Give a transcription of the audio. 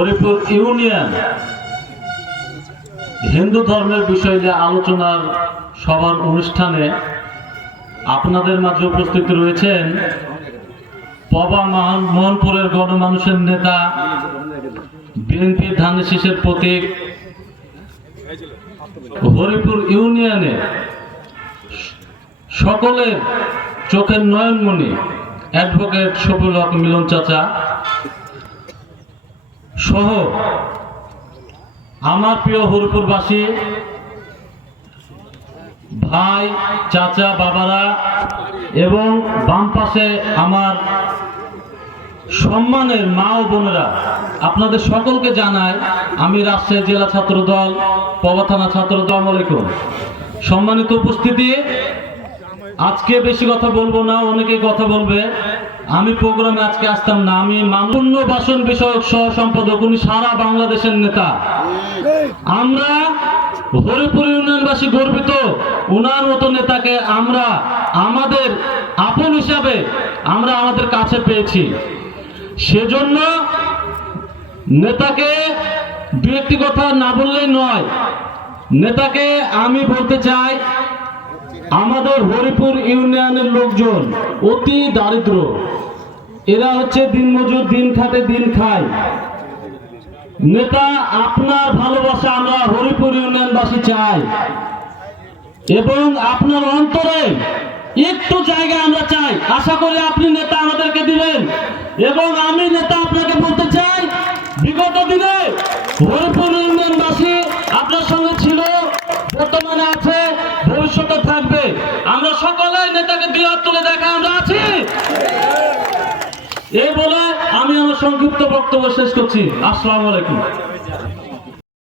Haripur union. Hindu ধর্মের বিষয়ে যে আলোচনার সভার অনুষ্ঠানে আপনাদের মাঝে উপস্থিত রয়েছেন পবা মহান মোহনপুরের গণমানুষের নেতা, বিএনপি ধান শীষের প্রতীক, হরিপুর ইউনিয়নে সকলের চোখের নয়নমণি, অ্যাডভোকেট সবুল হক মিলন চাচা সহ আমার প্রিয় হরিপুরবাসী ভাই, চাচা, বাবারা এবং বাম পাশে আমার সম্মানের মা ও বোনেরা, আপনাদের সকলকে জানাই আমি রাজশাহী জেলা ছাত্র দল পবা থানা ছাত্র দল সম্মানিত উপস্থিতি, আজকে বেশি কথা বলব না, অনেকে কথা বলবে। আমি প্রোগ্রামে আজকে আসতাম না, আমি মানন্য বাসন বিষয়ক সহ সম্পাদক উনি সারা বাংলাদেশের নেতা। আমরা হরিপুর ইউনিয়নবাসী গর্বিত, উনার মতো নেতাকে আমরা, আমাদের আপন হিসাবে আমরা আমাদের কাছে পেয়েছি। সেজন্য নেতাকে দু একটি কথা না বললেই নয়, নেতাকে আমি বলতে চাই, আমাদের হরিপুর ইউনিয়নের লোকজন অতি দারিদ্র। এরা হচ্ছে দিনমজুর দিন খাটে, দিন খায়। নেতা, আপনার ভালোবাসা আমরা হরিপুর ইউনিয়নবাসী চাই। এবং আপনার অন্তরে একটু জায়গা আমরা চাই। আশা করি আপনি নেতা আমাদেরকে দিবেন। এবং আমি নেতা আপনাকে বলতে চাই, বিগত দিনে হরিপুর ইউনিয়নবাসী আপনার সঙ্গে ছিল, বর্তমানে আছে, ভবিষ্যতে থাকবে আমরা সকলে নেতাকে দুই হাত তুলে দেখা আমরা আছি এই বলে আমি আমার সংক্ষিপ্ত বক্তব্য শেষ করছি। আসসালামু আলাইকুম।